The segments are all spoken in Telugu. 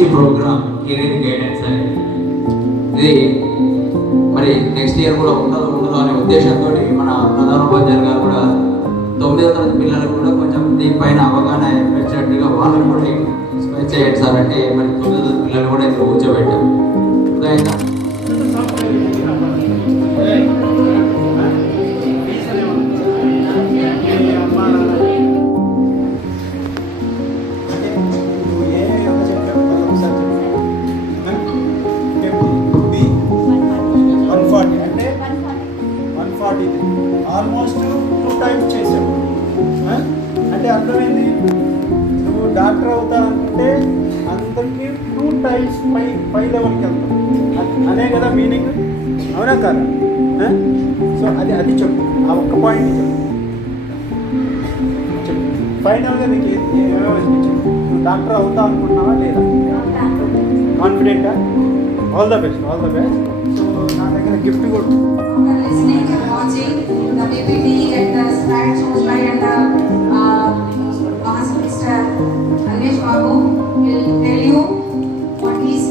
మంచి ప్రోగ్రామ్ కెరీర్ గైడెన్స్ అనేది. ఇది మరి నెక్స్ట్ ఇయర్ కూడా ఉండదు అనే ఉద్దేశంతో మన ప్రధానోపాధ్యాయులు గారు కూడా 9వ తరగతి పిల్లలకు కూడా కొంచెం దీనిపైన అవగాహన పెంచినట్టుగా వాళ్ళని కూడా ఇన్స్పైర్ చేయండి సార్ అంటే మరి 9వ తరగతి పిల్లలు కూడా ఇందులో కూర్చోబెట్టాం. ఉదయంగా ఆల్మోస్ట్ 2 times చేసావు. అంటే అర్థమైంది, నువ్వు డాక్టర్ అవుతా అంటే అందరికీ 2 times పై లెవెల్కి వెళ్తావు అనే కదా మీనింగ్, అవునా కాదు? సో అది చెప్పు, ఆ ఒక్క పాయింట్ చెప్పు. ఫైనల్గా నీకు ఏమేమో అనిపించింది? నువ్వు డాక్టర్ అవుతా అనుకుంటున్నావా లేదా? కాన్ఫిడెంటా? All the best. సో నా దగ్గర గిఫ్ట్ కూడా listening and watching the PPT and the slideshows by and the Mr. Anish Babu will tell you what is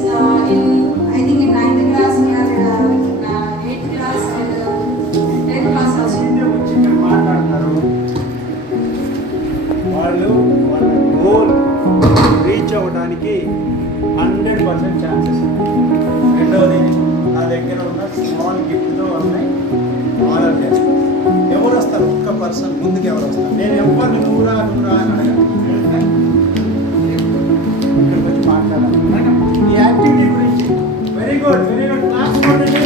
in, I think in 9th class we are 8th class and 10th class also. వచ్చి ఇక్కడ మాట్లాడతారు. వాళ్ళు వాళ్ళ గోల్ రీచ్ అవ్వడానికి 100% ఛాన్సెస్. రెండవది, నా దగ్గర ఉన్న స్మాల్ గిఫ్ట్తో ఉన్నాయి ఆర్డర్ చేస్తాను. ఎవరు వస్తారు? ఒక్క పర్సన్ ముందుకు ఎవరు వస్తారు? నేను ఎవరిని నూరా అని అడగాలి. ఇక్కడికి వచ్చి మాట్లాడాలి. ఈ యాక్టివిటీ గురించి వెరీ గుడ్ క్లాస్ కొట్టండి.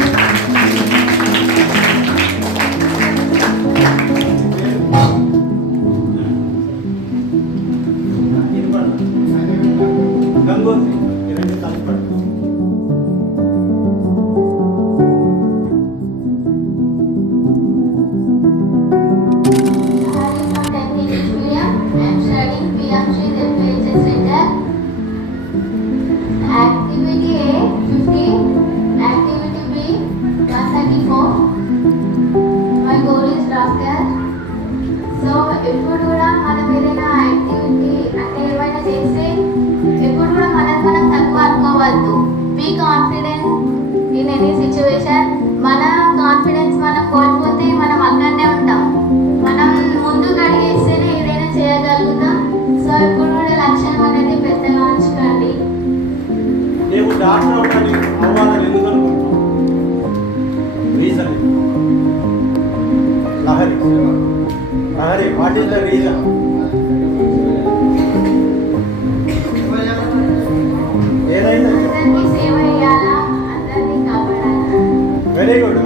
గంగోత్రి ఈ రెండు కలిపి Activity A 50, Activity B 134. My goal is doctor. So ఇప్పుడు కూడా మనం ఏదైనా యాక్టివిటీ అంటే ఏమైనా చేస్తే ఎప్పుడు కూడా మనం తక్కువ అనుకోవద్దు. Be confident in any situation. మన కాన్ఫిడెన్స్ మనం కోల్పోతే మనం అక్కడనే ఉంటాం. మనం ముందుకు అడిగేస్తేనే ఏదైనా చేయగలుగుతాం. సో ఇప్పుడు కూడా లక్ష్యం అనేది పెద్దగా ఉంచుకోండి. నేను డాక్టర్ అవ్వాలని ఎందుకు అనుకుంటున్నాను? Reason Lahari. What is the reason? ఏదైనా అందరికీ సేవ చేయాలా, అందరినీ కాపాడాలా. Very good.